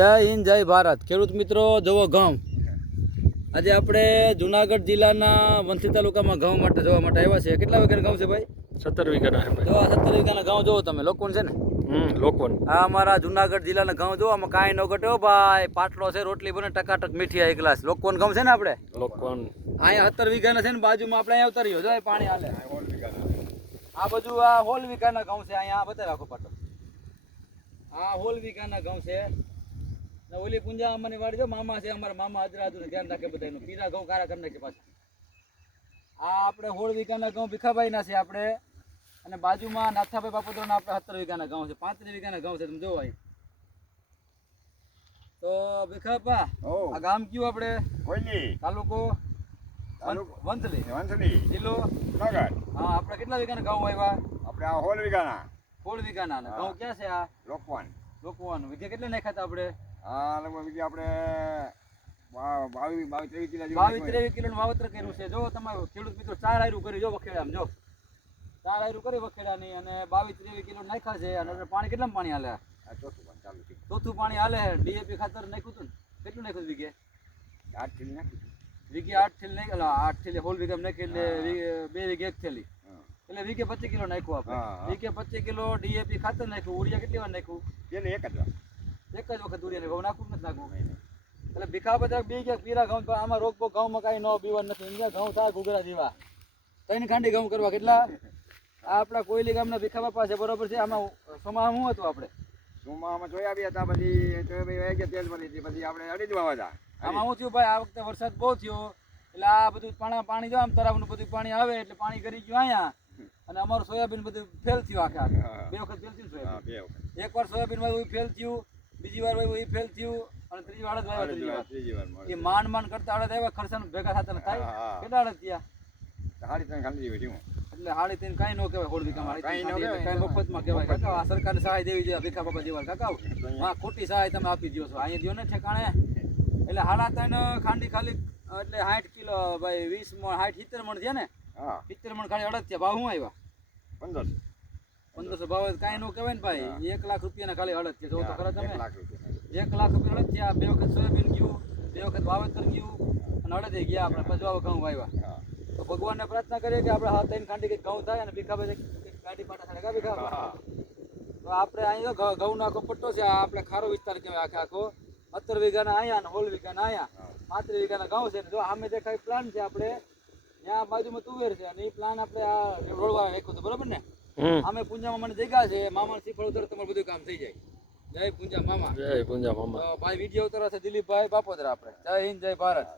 જય હિન્દ જય ભારત ખેડૂત મિત્રો જુઓ ઘઉં આજે આપણે જુનાગઢ જિલ્લાના વંથલી તાલુકામાં ઘઉં માટે જોવા માટે આવ્યા છે. કેટલા વીઘાના ઘઉં છે ભાઈ? 17 વીઘાના છે ભાઈ. જો 17 વીઘાના ઘઉં જોવો તમે. લોકોન છે ને લોકોન આ અમારા જુનાગઢ જિલ્લાના ઘઉં જોવો. આમાં કાંઈ ન ઘટ્યો ભાઈ. પાટલો છે, રોટલી બને ટકાટક મીઠી એક ગ્લાસ. લોકોન ઘઉં છે ને આપણે લોકોન અહીંયા 17 વીઘાના છે ને બાજુમાં આપણે અહીંયા ઉતાર્યો જો પાણી હાલે. આ બધું આ હોલ વીઘાના ઘઉં છે. અહીંયા બતાવી રાખો પાટો. આ હોલ વીઘાના ઘઉં છે. ઓલી પુંજા અમને વાડી જો મામા છે અમારા મામા અજરાતું ધ્યાન રાખે બધાનું. પીરા ઘઉં કારા કરી નાખે પાછા. આ આપણે 16 વીઘાના ઘઉં ભીખાભાઈના છે આપણે. અને બાજુમાં નાથાભાઈ બાપોદરાના આપણે 17 વીઘાના ઘઉં છે. 35 વીઘાના ઘઉં છે. તમે જોવો અહીં તો ભીખાપા આ ગામ કયું આપણે? કોઈની તાલુકો વંથલી જિલ્લો જુનાગઢ. હા. આપણે કેટલા વીઘાના ઘઉં આવ્યા? આપણે આ 16 વીઘાના 16 વીઘાના. ઘઉં ક્યાં છે? આ લોકવાન. લોકોવાનું વીઘે કેટલા નાખ્યા હતા આપણે? આ લગભગ બીજી આપણે 22-23 કિલો 22-23 કિલોનું વાવેતર કર્યું છે. જો તમારે ખેડૂત મિત્રો 4 આયરું કરી જો વખેડામાં જો 4 આયરું કરી વખેડાની અને 22-23 કિલો નાખ્યા છે. અને પાણી કેટલા પાણી હાલે? આ ચોથું પણ ચાલુ છે. ચોથું પાણી હાલે. ડીએપી ખાતર નાખ્યું હતું ને કેટલું નાખ્યું વીઘે? 8 થેલી નાખી. વીઘે 8 થેલી નાખી. 8 થેલી હોલ વીઘામાં નાખી એટલે 2 વીઘે 1 થેલી એટલે વીઘે 25 કિલો નાખ્યું આપણે. વીઘે 25 કિલો ડીએપી ખાતર નાખ્યું. ઉડિયા કેટલી વાર નાખ્યું? પેલે એક જ વાર. એક જ વખત ઉડિયા નાખ્યું. નાખવું નથી નાખવું એટલે ભીખા બધા બી ગયા પીરા ઘઉં. આમાં રોગ બોગ ઘઉંમાં કાંઈ ન બીવાનું નથી. ઇન્ડિયા ઘઉં થાય ઘૂઘરા જેવા. 3 ખાંડી ઘઉં કરવા કેટલા? આ આપણા કોયલી ગામના ભીખા બાપા છે બરોબર છે. આમાં સોમાં શું હતું આપણે? સુમામાં જોયા બી હતા. પછી સોયાબીન ગયા તેલ બની હતી. પછી આપણે અડી જ વાવા હતા. આમાં શું થયું ભાઈ? આ વખતે વરસાદ બહુ થયો એટલે આ બધું પાણી જો આમ તરાવનું બધું પાણી આવે એટલે પાણી કરી ગયું અહીંયા. અને અમારું સોયાબીન બધું ફેલ થયું આખા. 2 વખત ફેલ થયું સોયાબીન. એક વાર સોયાબીન માં ફેલ થયું, બીજી વાર એ ફેલ થયું અને ત્રીજી વાર જ વાવ્યા. ત્રીજી વાર એ માંડ કરતા અડદ આવ્યા. ખર્ચા ભેગા થતા થાય. કેટલા અડદ થયા? 3.5 ખાંડી જેવી થયું. એટલે 3.5 કાંઈ ન કહેવાય. હોળ વીઘામાં કાંઈ મફતમાં કહેવાય. કાકા આ સરકારની સહાય દેવી જોઈએ. ભીખા બાબા જેવા કાકા હા ખોટી સહાય તમે આપી દો છો. અહીંયા દો ને ઠેકાણે. એટલે 3.5 ખાંડી ખાલી એટલે 60 કિલો ભાઈ 20 મણ 60-70 મણ થયા ને. 70 મણ ખાલી અડદ થયા. ભાવ શું આવ્યા? 1500 ભાવ કાંઈ ન કહેવાય ને ભાઈ. 1 લાખ રૂપિયાના ખાલી અડદ છે. જો તો ખરા તમે 1 લાખ રૂપિયા અડદ થયા. 2 વખત સોયાબીન ગયું, 2 વખત વાવેતર ગયું અને અડદે ગયા આપણે. પછી ઘઉં વાવ્યા. તો ભગવાનને પ્રાર્થના કરીએ કે આપણે 3 ખાંડી કંઈક ઘઉં થાય અને ભીખાભાઈ ગાડી પાટા થાય. ભીખા તો આપણે અહીંયા ઘઉંનો આખો પટ્ટો છે. આ આપણે ખારો વિસ્તાર કહેવાય. આખો 17 વીઘાના અહીંયા અને 16 વીઘાના અહીંયા 35 વીઘાના ઘઉં છે. જો સામે દેખાય પ્લાન છે આપણે ત્યાં બાજુમાં તુવેર છે. અને એ પ્લાન આપણે આ રોડવા રાખ્યો હતો બરોબર ને. અમે પૂંજામાં મને જગ્યા છે. મામા શ્રીફળ ઉતર તમારું બધું કામ થઈ જાય. જય પૂંજા મામા. જય પૂંજા મામા. ભાઈ વિડીયો ઉતરવા છે દિલીપભાઈ બાપોદરા આપણે. જય હિન્દ જય ભારત.